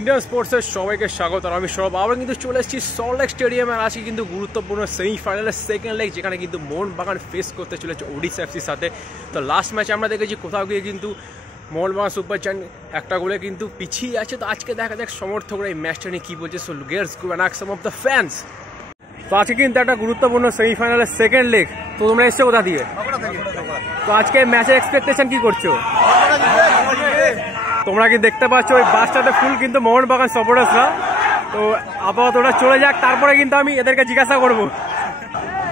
Indian স্পোর্টসের সবাইকে স্বাগত। আমি সৌরভ, আবার কিন্তু চলে এসেছি সল্টলেক স্টেডিয়ামে। আজকে কিন্তু গুরুত্বপূর্ণ সেমিফাইনালের সেকেন্ড লেগ, যেখানে কিন্তু মোহনবাগান ফেস করতে চলেছে ওডিশা এফসির সাথে। তো লাস্ট ম্যাচে আমরা দেখেছি কোথাও গিয়ে কিন্তু মোহনবাগান সুপার জায়ান্ট একটা গোলে কিন্তু পিছিয়ে আছে। তো আজকে দেখা যাক সমর্থকরা এই ম্যাচটা নিয়ে কী বলছে। So let's go and ask some of the fans. তো আজকে কিন্তু একটা গুরুত্বপূর্ণ সেমিফাইনালের সেকেন্ড লেগ। তো তোমরা এসছো কোথা দিয়ে? তো আজকে ম্যাচের এক্সপেকটেশন কি করছো? তোমরা কি দেখতে পাচ্ছ ওই বাসটাতে ফুল কিন্তু মোহনবাগান সাপোর্টার্সরা। তো আপাতত ওরা চলে যাক, তারপরে কিন্তু আমি এদেরকে জিজ্ঞাসা করবো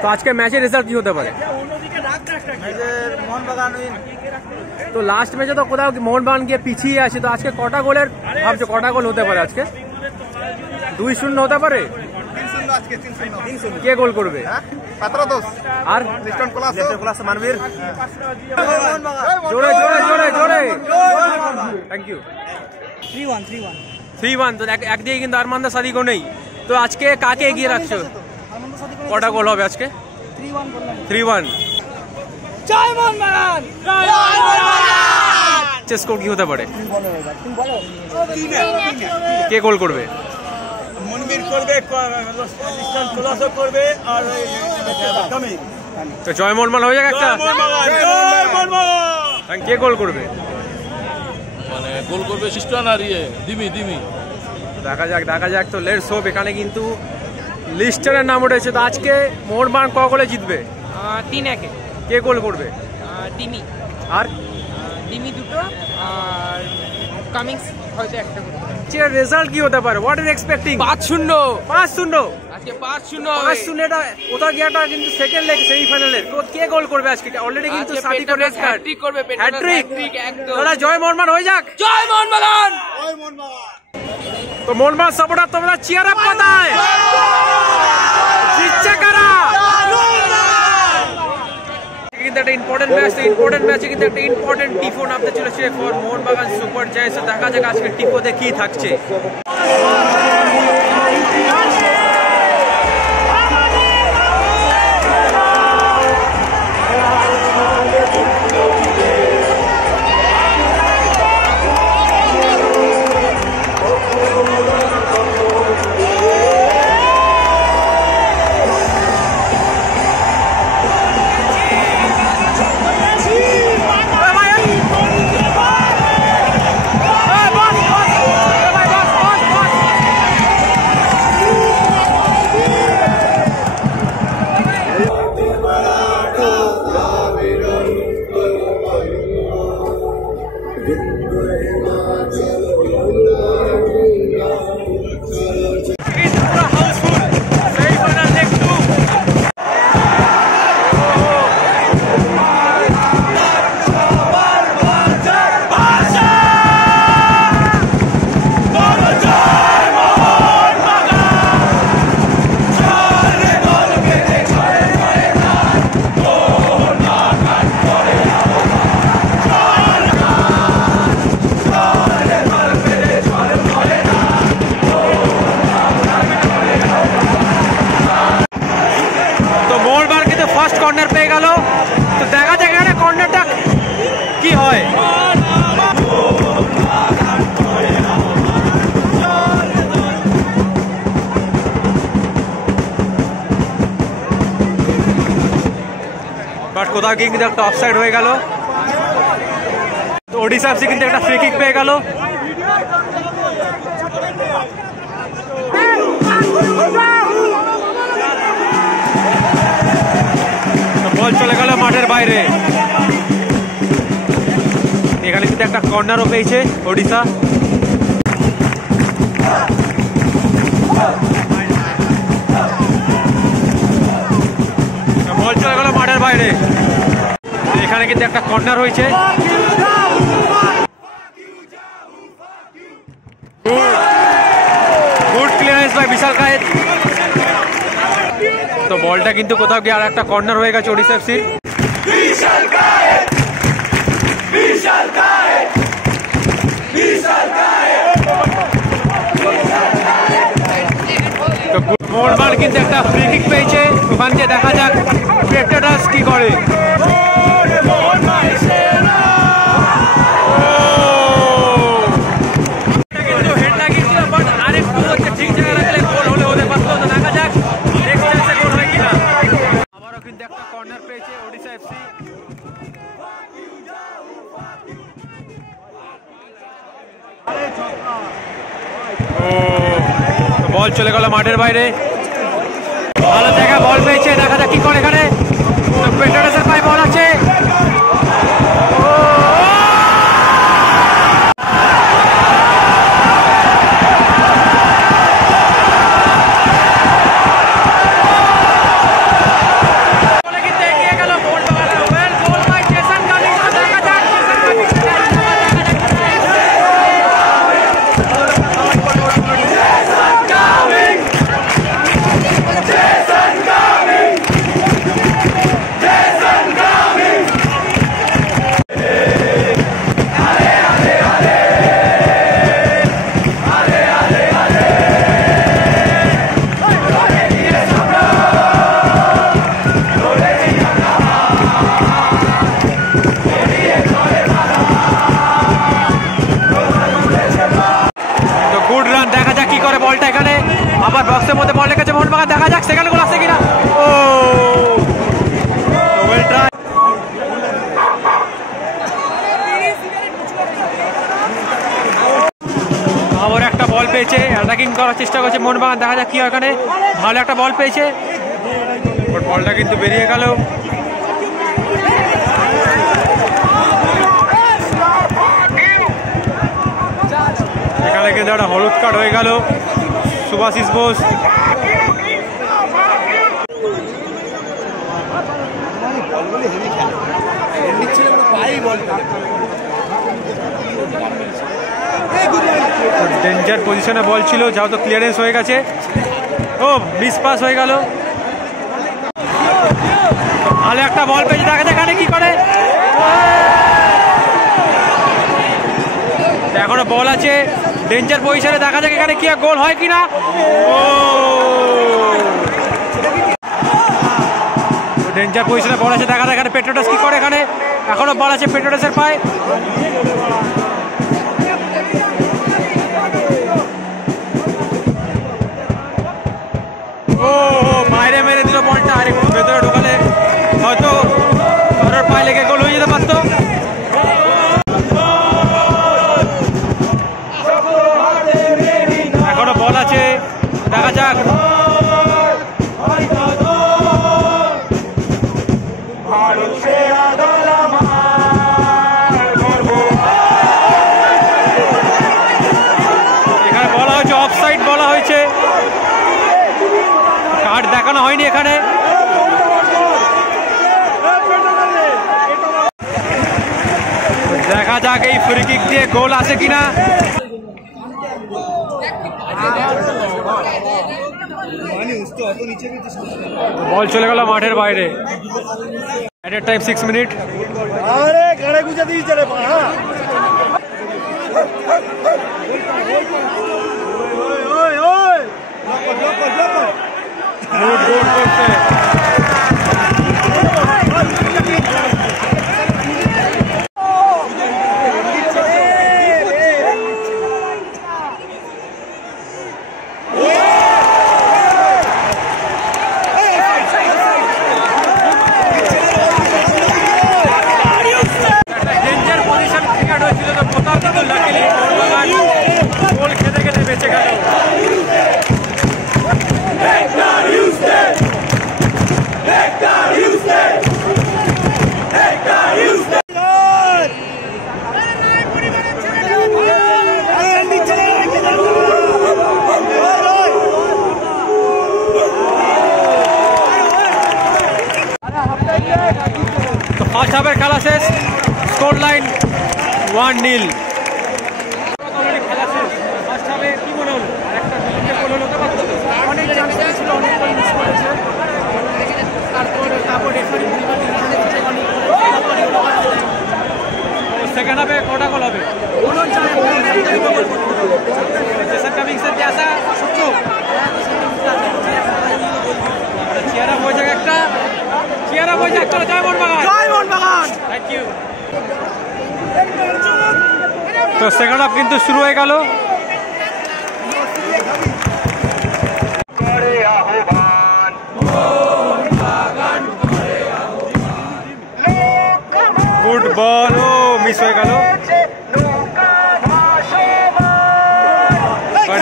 তো আজকে ম্যাচের রেজাল্ট কি হতে পারে। তো লাস্ট ম্যাচে তো কোথাও মোহনবাগান গিয়ে পিছিয়ে আছে। তো আজকে কটা গোলের ভাবছো, কটা গোল হতে পারে আজকে? 2-0 হতে পারে। কে গোল করবে? আর জোরে জোরে জোরে জোরে। Thank you. 3-1। তো একদিকে কিন্তু আরমান্দা সাদিকও নেই। তো আজকে কাকে এগিয়ে রাখছো? কটা গোল হবে আজকে? 3-1। জয় মোহনবাগান। স্কোর কি হতে পারে? কে গোল করবে? মনবীর করবে, করবে আর তো জয় মোহনবাগান হয়ে যাক একটা। কে গোল করবে? মানে গোল করবে সিস্টান আর দিমি। দেখা যাক। তো লেটস হোপ। এখানে কিন্তু লিস্টারের নাম উঠেছে। তো আজকে মোহনবাগান ক গোলে জিতবে? 3-1। কে গোল করবে? দিমি। আর দিমি দুটো আর কামিংস হয়তো একটা করবে। রেজাল্ট কি হতে পারে? What is expecting? 5-0। 5-0 আজকে 5-0। 5-0 এটা ওটা গিয়াটা কিন্তু সেকেন্ড লেগ সেমিফাইনালের। তো কে গোল করবে আজকে? অলরেডি কিন্তু সাদিক রেড কার্ড। হ্যাট্রিক করবে, হ্যাট্রিক একদম। তোরা জয় মোহনবাগান হয়ে যাক। জয় মোহনবাগান। তো মোহনবাগান সাপোর্টার তোমরা চিয়ার আপ কোথায়? জিতছে কারা? কিন্তু একটা ইম্পর্টেন্ট ম্যাচে কিন্তু একটা ইম্পর্টেন্ট টিফো নামতে চলেছে ফর মোহনবাগান সুপার জায়ান্টস। দেখা যাক আজকে টিফোতে কি থাকছে। কর্নার পেয়ে গেল। তো দেখা যাক এখানে কর্নারটা কি হয়। বাট কোথাও গিয়ে কিন্তু একটা অফসাইড হয়ে গেল। তো ওডিশা এফসি কিন্তু একটা ফ্রি কিক পেয়ে গেল। বল চলে গেল মাঠের বাইরে। এখানে কিন্তু একটা কর্নারও পেয়েছে ওডিশা। বল চলে গেল মাঠের বাইরে। এখানে কিন্তু একটা কর্নার হয়েছে। গুড ক্লিয়ারেন্স বাই বিশাল কায়েত। তো বলটা কিন্তু কোথাও গিয়ে আর একটা কর্নার হয়ে গেছে ওডিশা এফসির। তো মোহনবাগান কিন্তু একটা ফ্রি কিক পেয়েছে। ওখান থেকে দেখা যাক পেট্রাস কি করে। কিন্তু হেড লাগিয়েছিল বল চলে গেল মাঠের বাইরে। ভালো জায়গা বল পেয়েছে, দেখা যাক কি করে এখানে। পেট্রোডাসের পায়ে বল আছে। বলটা এখানে আবার বক্সের মধ্যে বল লেগেছে মোহনবাগান, দেখা যাক সেখানে গোল আসছে কিনা। ও ওয়েল ট্রাই। আবার একটা বল পেয়েছে, অ্যাটাকিং করার চেষ্টা করছে মোহনবাগান, দেখা যাক কি হয় এখানে। ভালো একটা বল পেয়েছে, বলটা কিন্তু বেরিয়ে গেল। এখানে কিন্তু একটা হলুদ কার্ড হয়ে গেল সুভাশিস বোস। ডেঞ্জার পজিশনে বল ছিল, যাও তো ক্লিয়ারেন্স হয়ে গেছে। ও মিস পাস হয়ে গেল। ভালো একটা বল পেয়েছে, দেখা যাক এখানে কি করে। এখনো বল আছে ডেঞ্জার পজিশনে, দেখা যাক এখানে কি গোল হয় কিনা। ও ডেঞ্জার পজিশনে বল আছে, দেখা যাক এখানে পেট্রোডাস কি করে। এখানে এখনো বল আছে পেট্রোডাসের পায়ে। ও বাইরে মেরে দিল বলটা, আর একটু ভেতরে ঢোকালে হয়তো কারোর পায়ে লেগে গোল হয়ে যেতে পারতো। এখনো বল আছে, দেখা যাক। এখানে বলা হয়েছে অফসাইড, বলা হয়েছে, কার্ড দেখানো হয়নি এখানে। দেখা যাক এই ফ্রি কিক দিয়ে গোল আছে কিনা। বল চলে গেল মাঠের বাইরে। এট টাইম 6 মিনিট। আরে গাড়ি গুজা দিয়েছে রে বাবা। ওই ওই গুড গুড করতে। গোল খেতে খেতে বেঁচে গেল। তো ফার্স্ট হাফের খেলা শেষ, স্কোর লাইন 1-0। কি মনে হলো? একটা গোল হতে পারতো, অনেক চান্স ছিল, অনেক গোল মিস করেছে। সেকেন্ড হাফে কটা গোল হবে? জেসন কামিংসের কি আশা সত্য? চেয়ারা বৈজাক একটা, চেয়ারা বৈজাক, চলো জয় মোহনবাগান, জয় মোহনবাগান। Thank you. তো সেকেন্ড হাফ কিন্তু শুরু হয়ে গেল। গুড বল, ও মিস হয়ে গেল।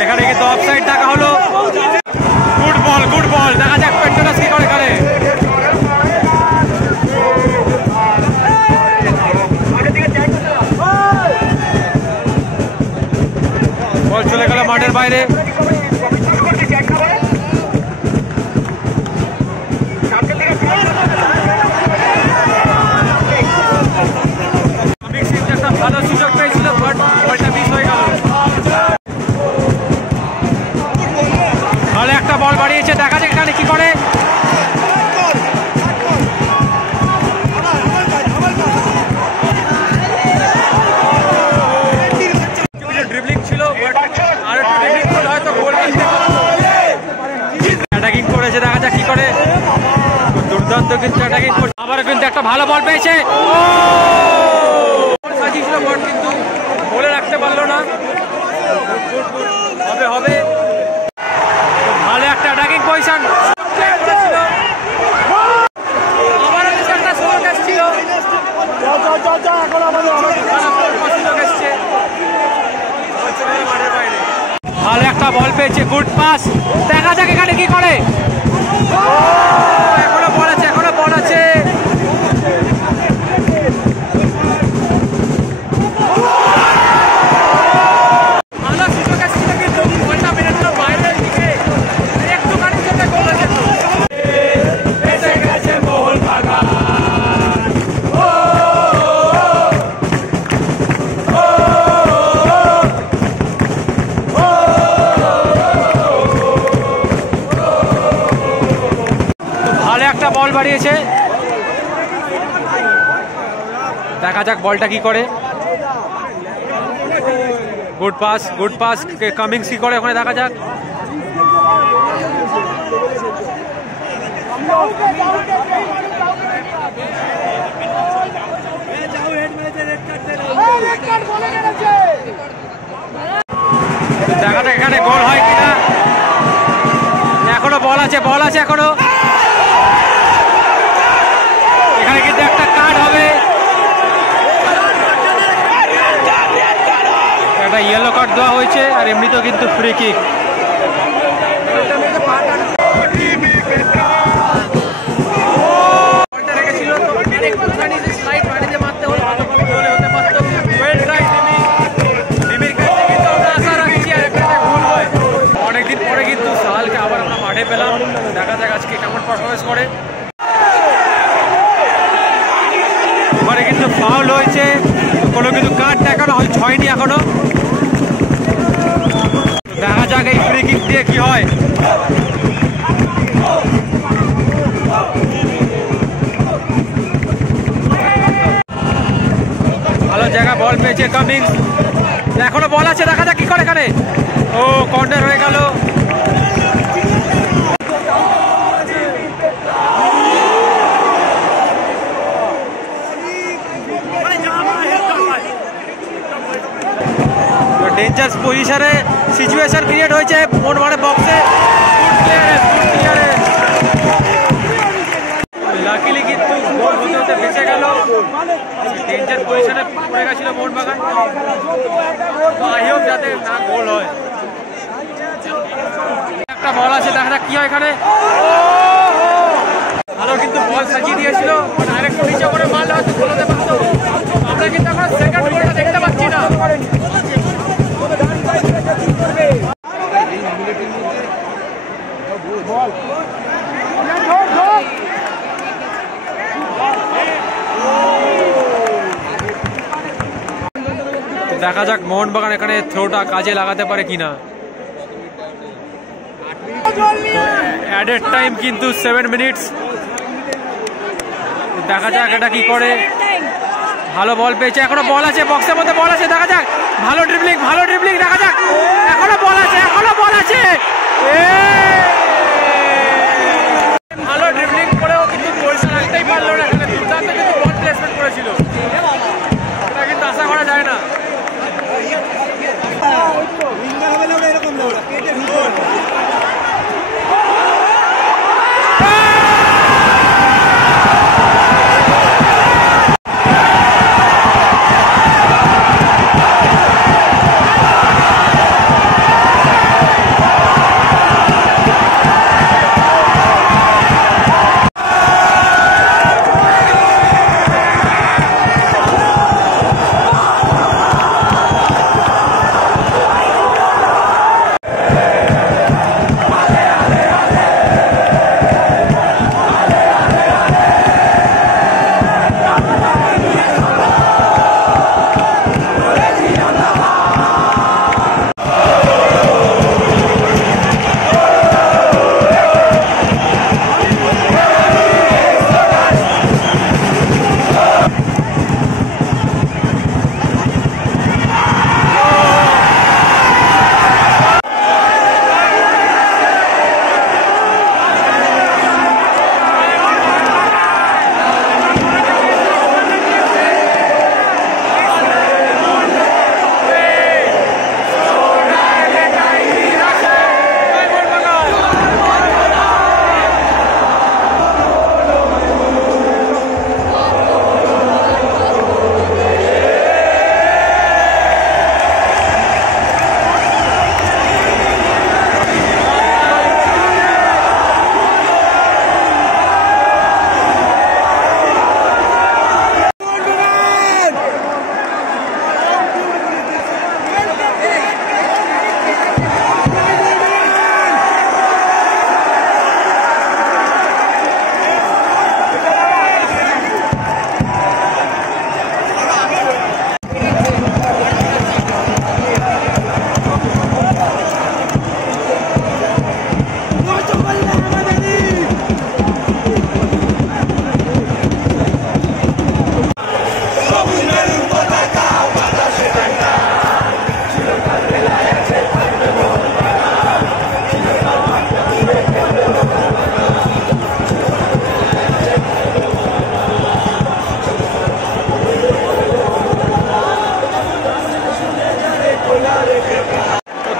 এখানে কিন্তু অফসাইড দেখা হলো। গুড বল দেখা যাক পেট্রোলাস কি করে এখানে। বল চলে গেল মাঠের বাইরে। একটা ভালো সুযোগ পেয়েছিল, বাট বলটা মিস হয়ে গেল। ভালো একটা বল বাড়িয়েছে, দেখা যাক এখানে কি করে। ড্রিবলিং ছিল, আর একটু ড্রিবলিং করলে হয়তো গোল অ্যাটাকিং করেছে, দেখা যাক কি করে। দুর্দান্ত কিন্তু অ্যাটাকিং করছে। আবারও কিন্তু একটা ভালো বল পেয়েছে, সাজিয়েছিল বল কিন্তু বলে রাখতে পারলো না। হবে ভালো একটা অ্যাটাকিং পজিশন করেছিল। আবারও কিন্তু একটা সুযোগ এসেছিল, সুযোগ এসছে। ভালো একটা বল পেয়েছে, গুড পাস, দেখা যাক এখানে কি করে। এখনো বল আছে। ভালো সুযোগ এসেছিল কিন্তু বলটা বেড়ে দিল বাইরের দিকে, একটুখানি জন্য গোল আছে। এসে গেছে মোহনবাগান। একটা বল বাড়িয়েছে, দেখা যাক বলটা কি করে। গুড পাস কামিংস কি করে ওখানে, দেখা যাক। দেখা যাক এখানে গোল হয় কিনা। এখনো বল আছে এখনো। এখানে কিন্তু একটা কার্ড হবে, একটা ইয়েলো কার্ড দেওয়া হয়েছে, আর এমনিতেও কিন্তু ফ্রি কিক। অনেকদিন পরে কিন্তু সাহালকে আবার আমরা মাঠে পেলাম, দেখা যাক আজকে কেমন পারফরমেন্স করে। ওখানে কিন্তু ফাউল হয়েছে, কোনো কিন্তু কার্ড দেখানো হয়নি এখনো। দেখা যাক এই ফ্রি কিক দিয়ে কি হয়। ভালো জায়গা বল পেয়েছে কামিংস, এখনো বল আছে, দেখা যাক কি করে এখানে। ও কর্নার হয়ে গেল। ডেঞ্জার পজিশনে সিচুয়েশন ক্রিয়েট হয়েছে মোহনবাগান বক্সে। লাকিলি কিন্তু গোল হতে বেঁচে গেল। ডেঞ্জার পজিশনে পড়ে গেছিল মোহনবাগান, আই হোপ যাতে না গোল হয়। একটা বল আছে, দেখা যাক কি হয় এখানে। ভালো কিন্তু বল সাজিয়ে দিয়েছিল, ডাইরেক্ট নিচে করে মারলে হয়তো গোল হতে পারতো। আমরা কিন্তু এখন সেকেন্ড গোলটা দেখতে পাচ্ছি না। দেখা যাক মোহনবাগান এখানে থ্রোটা কাজে লাগাতে পারে কিনা। অ্যাডেড টাইম কিন্তু 7 মিনিটস। দেখা যাক এটা কি করে। ভালো বল পেয়েছে, এখনো বল আছে, বক্সের মধ্যে বল আছে, দেখা যাক। ভালো ড্রিবলিং দেখা যাক। এখনো বল আছে ভালো ড্রিবলিং করেও কিন্তু গোলটা রাখতেই পারলো না। এখানে দুর্দান্ত কিন্তু বল প্লেসমেন্ট করেছিল, এটা কিন্তু আশা করা যায় না।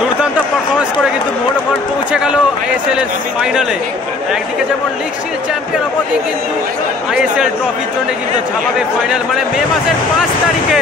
দুর্দান্ত পারফরমেন্স করে কিন্তু মোহনবাগান পৌঁছে গেল আইএসএল এর ফাইনালে। একদিকে যেমন লিগ শিল্ড চ্যাম্পিয়ন, অপরদিকে কিন্তু আইএসএল ট্রফির জন্য কিন্তু ঝাঁপাবে ফাইনাল, মানে মে মাসের 5 তারিখে।